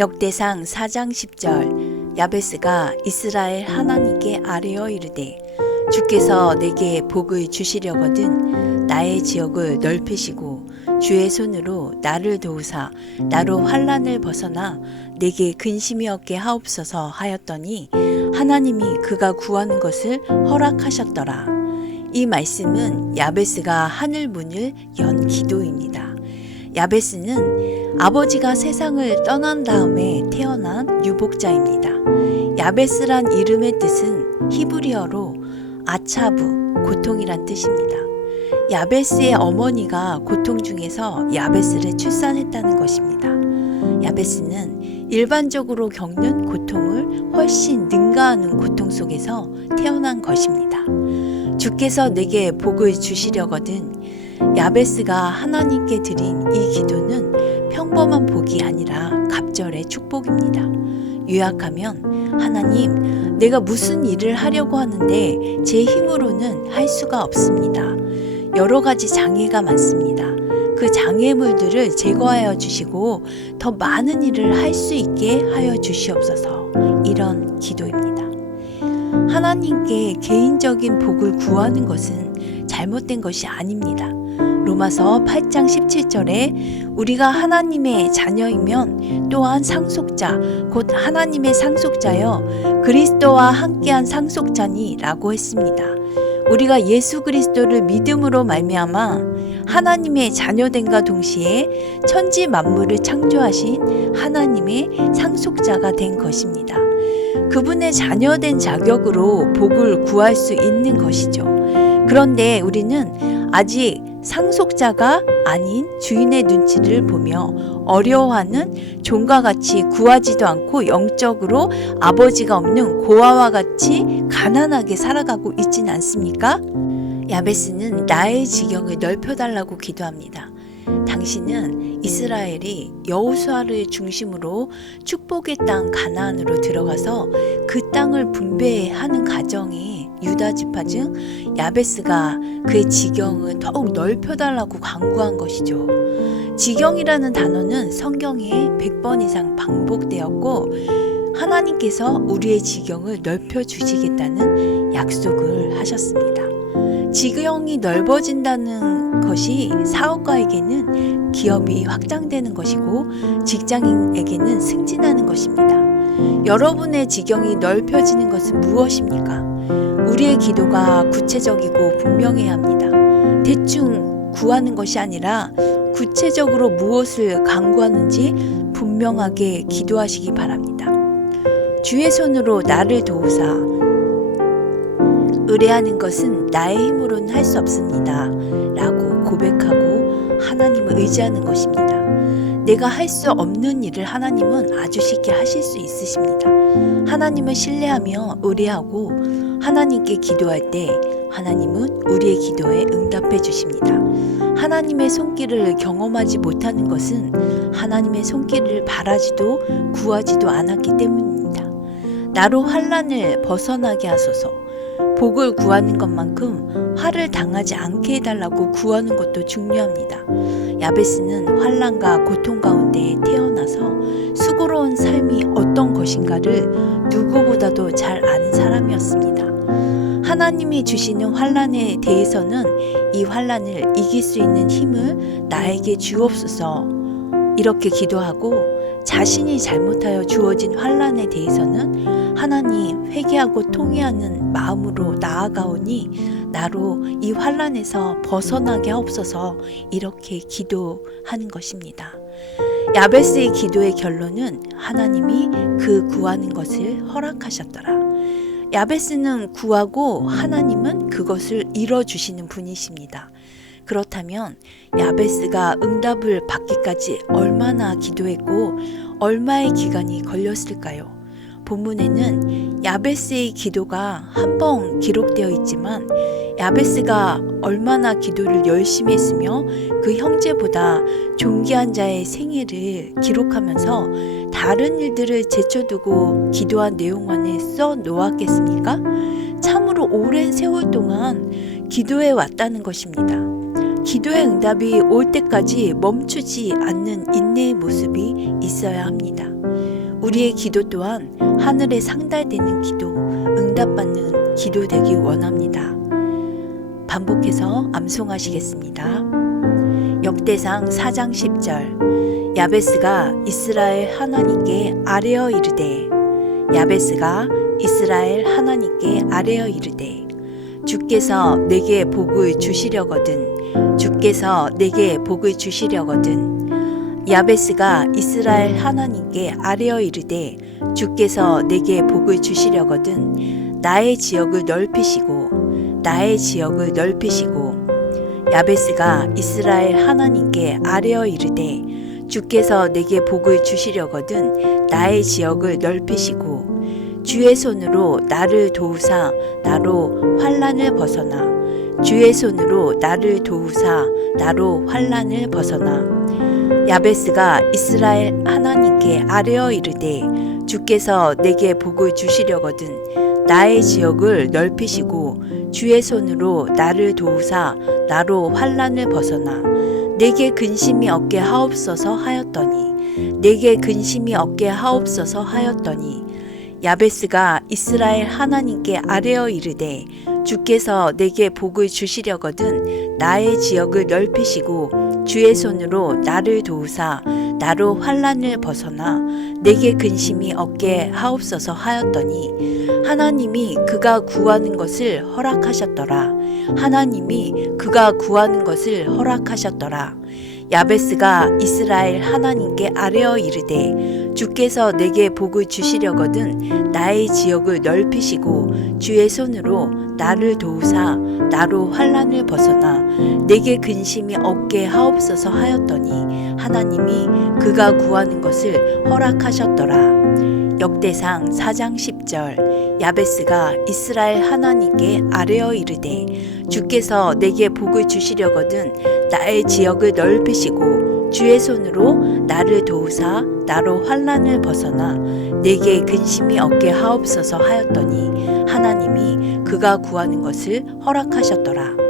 역대상 4장 10절 야베스가 이스라엘 하나님께 아뢰어 이르되 주께서 내게 복을 주시려거든 나의 지역을 넓히시고 주의 손으로 나를 도우사 나로 환난을 벗어나 내게 근심이 없게 하옵소서 하였더니 하나님이 그가 구하는 것을 허락하셨더라. 이 말씀은 야베스가 하늘 문을 연 기도입니다. 야베스는 아버지가 세상을 떠난 다음에 태어난 유복자입니다. 야베스란 이름의 뜻은 히브리어로 아차부, 고통이란 뜻입니다. 야베스의 어머니가 고통 중에서 야베스를 출산했다는 것입니다. 야베스는 일반적으로 겪는 고통을 훨씬 능가하는 고통 속에서 태어난 것입니다. 주께서 내게 복을 주시려거든 야베스가 하나님께 드린 이 기도는 평범한 복이 아니라 갑절의 축복입니다. 요약하면 하나님, 내가 무슨 일을 하려고 하는데 제 힘으로는 할 수가 없습니다. 여러 가지 장애가 많습니다. 그 장애물들을 제거하여 주시고 더 많은 일을 할 수 있게 하여 주시옵소서. 이런 기도입니다. 하나님께 개인적인 복을 구하는 것은 잘못된 것이 아닙니다. 로마서 8장 17절에 우리가 하나님의 자녀이면 또한 상속자, 곧 하나님의 상속자여 그리스도와 함께한 상속자니 라고 했습니다. 우리가 예수 그리스도를 믿음으로 말미암아 하나님의 자녀됨과 동시에 천지 만물을 창조하신 하나님의 상속자가 된 것입니다. 그분의 자녀된 자격으로 복을 구할 수 있는 것이죠. 그런데 우리는 아직 상속자가 아닌 주인의 눈치를 보며 어려워하는 종과 같이 구하지도 않고 영적으로 아버지가 없는 고아와 같이 가난하게 살아가고 있진 않습니까? 야베스는 나의 지경을 넓혀달라고 기도합니다. 당신은 이스라엘이 여호수아를 중심으로 축복의 땅 가나안으로 들어가서 그 땅을 분배하는 과정에 유다 지파 중 야베스가 그의 지경을 더욱 넓혀달라고 간구한 것이죠. 지경이라는 단어는 성경에 100번 이상 반복되었고 하나님께서 우리의 지경을 넓혀주시겠다는 약속을 하셨습니다. 지경이 넓어진다는 것이 사업가에게는 기업이 확장되는 것이고 직장인에게는 승진하는 것입니다. 여러분의 지경이 넓혀지는 것은 무엇입니까? 우리의 기도가 구체적이고 분명해야 합니다. 대충 구하는 것이 아니라 구체적으로 무엇을 간구하는지 분명하게 기도하시기 바랍니다. 주의 손으로 나를 도우사 의뢰하는 것은 나의 힘으로는 할 수 없습니다. 라고 고백하고 하나님을 의지하는 것입니다. 내가 할 수 없는 일을 하나님은 아주 쉽게 하실 수 있으십니다. 하나님을 신뢰하며 의뢰하고 하나님께 기도할 때 하나님은 우리의 기도에 응답해 주십니다. 하나님의 손길을 경험하지 못하는 것은 하나님의 손길을 바라지도 구하지도 않았기 때문입니다. 나로 환난을 벗어나게 하소서. 복을 구하는 것만큼 화를 당하지 않게 해달라고 구하는 것도 중요합니다. 야베스는 환난과 고통 가운데 태어나서 수고로운 삶이 어떤 것인가를 누구보다도 잘 아는 사람이었습니다. 하나님이 주시는 환난에 대해서는 이 환난을 이길 수 있는 힘을 나에게 주옵소서 이렇게 기도하고 자신이 잘못하여 주어진 환난에 대해서는 하나님 회개하고 통회하는 마음으로 나아가오니 나로 이 환난에서 벗어나게 하옵소서 이렇게 기도하는 것입니다. 야베스의 기도의 결론은 하나님이 그 구하는 것을 허락하셨더라. 야베스는 구하고 하나님은 그것을 이뤄주시는 분이십니다. 그렇다면 야베스가 응답을 받기까지 얼마나 기도했고 얼마의 기간이 걸렸을까요? 본문에는 야베스의 기도가 한 번 기록되어 있지만 야베스가 얼마나 기도를 열심히 했으며 그 형제보다 존귀한 자의 생애를 기록하면서 다른 일들을 제쳐두고 기도한 내용 안에 써 놓았겠습니까? 참으로 오랜 세월 동안 기도해 왔다는 것입니다. 기도의 응답이 올 때까지 멈추지 않는 인내의 모습이 있어야 합니다. 우리의 기도 또한 하늘에 상달되는 기도, 응답받는 기도 되길 원합니다. 반복해서 암송하시겠습니다. 역대상 4장 10절. 야베스가 이스라엘 하나님께 아뢰어 이르되, 야베스가 이스라엘 하나님께 아뢰어 이르되, 주께서 내게 복을 주시려거든, 주께서 내게 복을 주시려거든. 야베스가 이스라엘 하나님께 아뢰어 이르되, 주께서 내게 복을 주시려거든 나의 지역을 넓히시고, 나의 지역을 넓히시고. 야베스가 이스라엘 하나님께 아뢰어 이르되, 주께서 내게 복을 주시려거든 나의 지역을 넓히시고, 주의 손으로 나를 도우사 나로 환난을 벗어나, 주의 손으로 나를 도우사 나로 환난을 벗어나. 야베스가 이스라엘 하나님께 아뢰어 이르되, 주께서 내게 복을 주시려거든 나의 지역을 넓히시고, 주의 손으로 나를 도우사 나로 환난을 벗어나. 내게 근심이 없게 하옵소서 하였더니, 내게 근심이 없게 하옵소서 하였더니. 야베스가 이스라엘 하나님께 아뢰어 이르되, 주께서 내게 복을 주시려거든 나의 지역을 넓히시고, 주의 손으로 나를 도우사 나로 환난을 벗어나. 내게 근심이 없게 하옵소서 하였더니, 하나님이 그가 구하는 것을 허락하셨더라. 하나님이 그가 구하는 것을 허락하셨더라. 야베스가 이스라엘 하나님께 아뢰어 이르되, 주께서 내게 복을 주시려거든 나의 지역을 넓히시고, 주의 손으로 나를 도우사 나로 환난을 벗어나. 내게 근심이 없게 하옵소서 하였더니, 하나님이 그가 구하는 것을 허락하셨더라. 역대상 4장 10절. 야베스가 이스라엘 하나님께 아뢰어 이르되, 주께서 내게 복을 주시려거든 나의 지역을 넓히시고, 주의 손으로 나를 도우사 나로 환난을 벗어나. 내게 근심이 없게 하옵소서 하였더니, 하나님이 그가 구하는 것을 허락하셨더라.